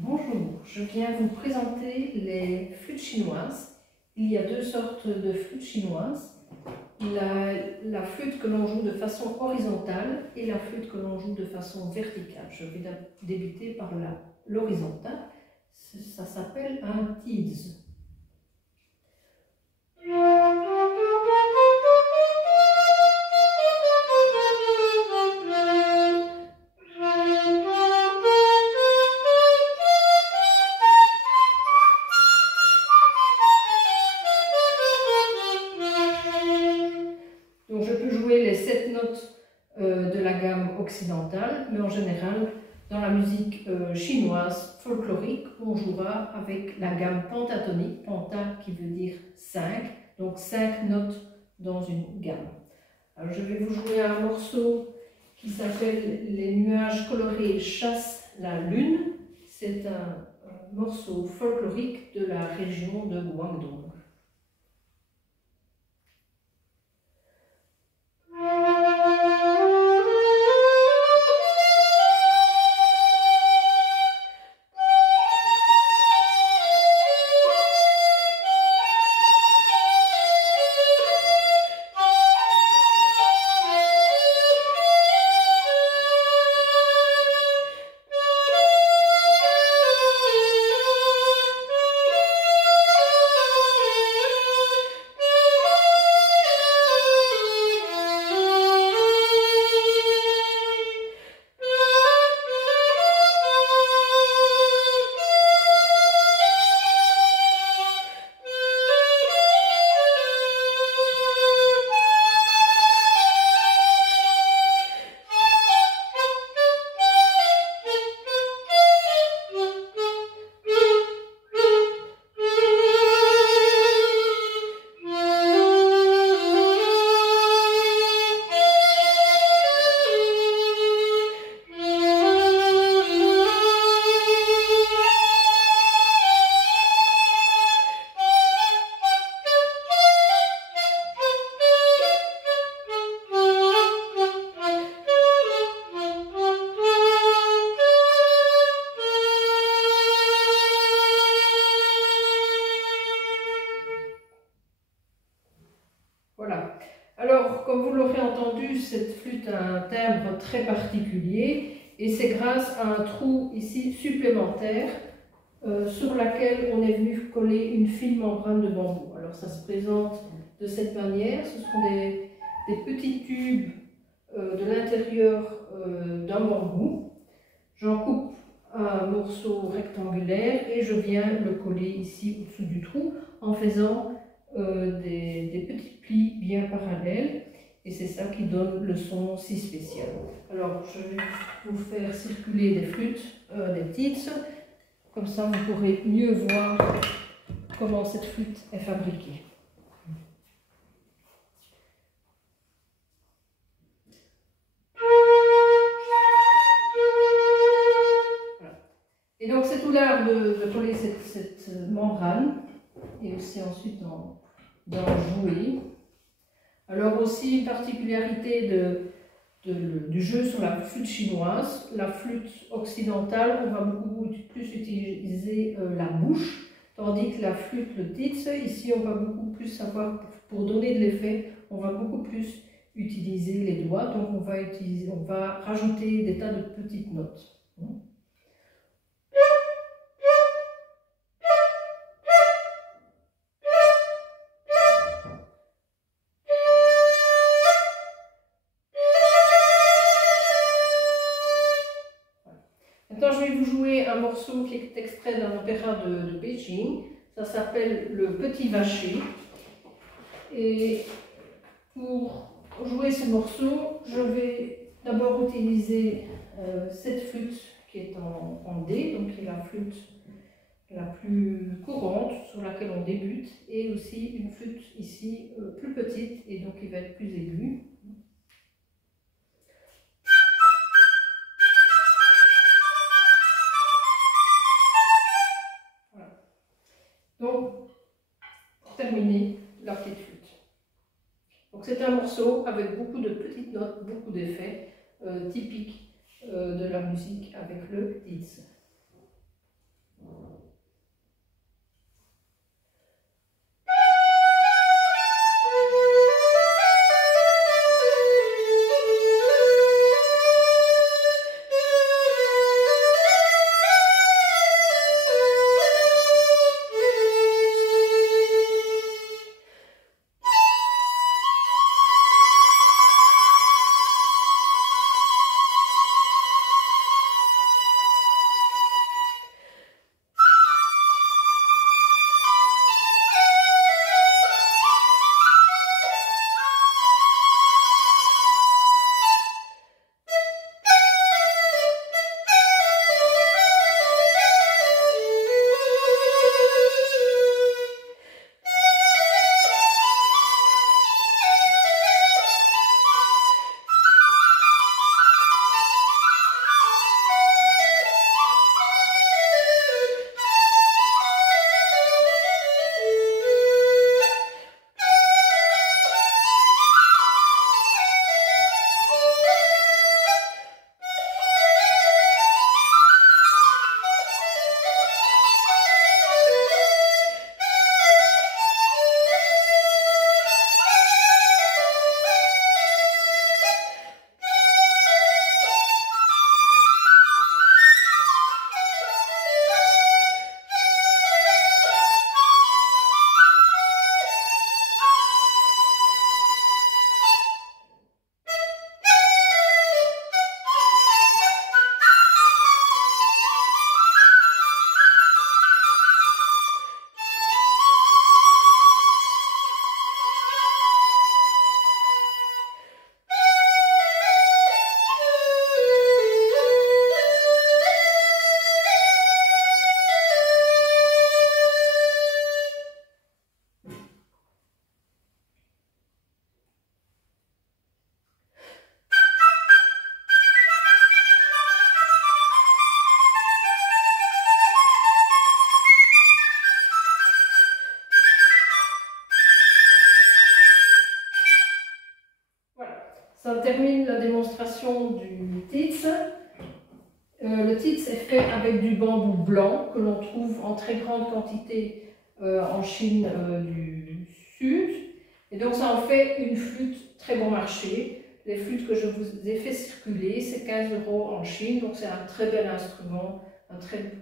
Bonjour, je viens vous présenter les flûtes chinoises. Il y a deux sortes de flûtes chinoises. La flûte que l'on joue de façon horizontale et la flûte que l'on joue de façon verticale. Je vais débuter par l'horizontale. Ça s'appelle un tiz. Donc je peux jouer les 7 notes de la gamme occidentale, mais en général, dans la musique chinoise folklorique, on jouera avec la gamme pentatonique, penta qui veut dire 5, donc 5 notes dans une gamme. Alors je vais vous jouer un morceau qui s'appelle « Les nuages colorés chassent la lune ». C'est un morceau folklorique de la région de Guangdong. Voilà. Alors, comme vous l'aurez entendu, cette flûte a un timbre très particulier et c'est grâce à un trou ici supplémentaire sur laquelle on est venu coller une fine membrane de bambou. Alors, ça se présente de cette manière. Ce sont des petits tubes de l'intérieur d'un bambou. J'en coupe un morceau rectangulaire et je viens le coller ici au-dessous du trou en faisant des petits plis bien parallèles, et c'est ça qui donne le son si spécial. Alors je vais vous faire circuler des flûtes, des titres, comme ça vous pourrez mieux voir comment cette flûte est fabriquée. Voilà. Et donc c'est tout l'art de coller cette membrane et aussi ensuite d'en jouer. Alors aussi une particularité du jeu sur la flûte chinoise, la flûte occidentale, on va beaucoup plus utiliser la bouche, tandis que la flûte, le tiz, ici on va beaucoup plus savoir, pour donner de l'effet, on va beaucoup plus utiliser les doigts, donc on va rajouter des tas de petites notes. Maintenant, je vais vous jouer un morceau qui est extrait d'un opéra de Beijing. Ça s'appelle Le Petit Vacher. Et pour jouer ce morceau, je vais d'abord utiliser cette flûte qui est en D, donc qui est la flûte la plus courante sur laquelle on débute, et aussi une flûte ici plus petite et donc qui va être plus aiguë. Donc, pour terminer, la petite flûte. Donc c'est un morceau avec beaucoup de petites notes, beaucoup d'effets typiques de la musique avec le tiz. démonstration du tits. Le tits est fait avec du bambou blanc que l'on trouve en très grande quantité en Chine du Sud. Et donc ça en fait une flûte très bon marché. Les flûtes que je vous ai fait circuler, c'est 15 € en Chine, donc c'est un très bel instrument, un très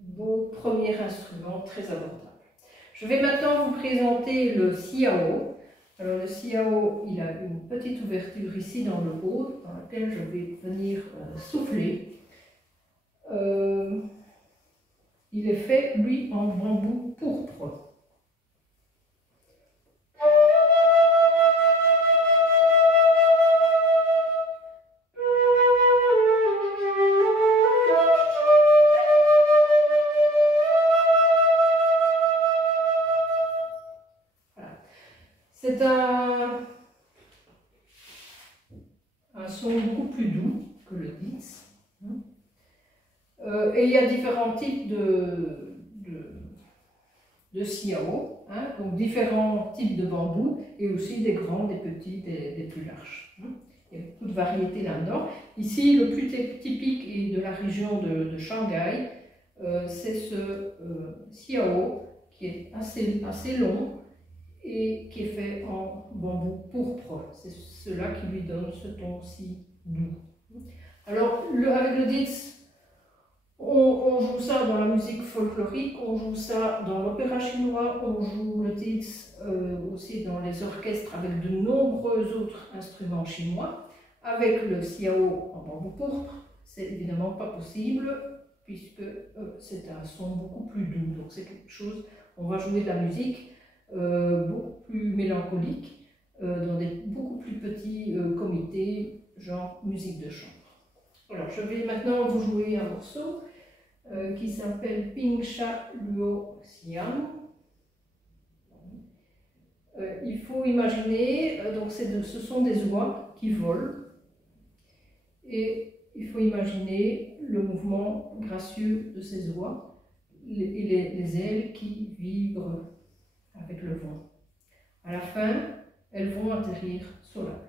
beau premier instrument, très abordable. Je vais maintenant vous présenter le xiao. Alors le xiao, il a une petite ouverture ici dans le haut, dans laquelle je vais venir souffler. Il est fait, lui, en bambou pourpre. C'est un son beaucoup plus doux que le dits. Et il y a différents types de xiao, donc différents types de bambous, et aussi des grands, des petits, des plus larges. Il y a beaucoup de variétés là-dedans. Ici, le plus typique est de la région de Shanghai. C'est ce xiao qui est assez long et qui est fait en bambou pourpre. C'est cela qui lui donne ce ton si doux. Alors, avec le dits, on joue ça dans la musique folklorique, on joue ça dans l'opéra chinois, on joue le dits aussi dans les orchestres avec de nombreux autres instruments chinois. Avec le xiao en bambou pourpre, c'est évidemment pas possible puisque c'est un son beaucoup plus doux. Donc c'est quelque chose, on va jouer de la musique beaucoup plus mélancolique dans des beaucoup plus petits comités, genre musique de chambre. Alors je vais maintenant vous jouer un morceau qui s'appelle Ping Sha Luo Xian. Il faut imaginer, donc ce sont des oies qui volent, et il faut imaginer le mouvement gracieux de ces oies et les ailes qui vibrent avec le vent. À la fin, elles vont atterrir sur la terre.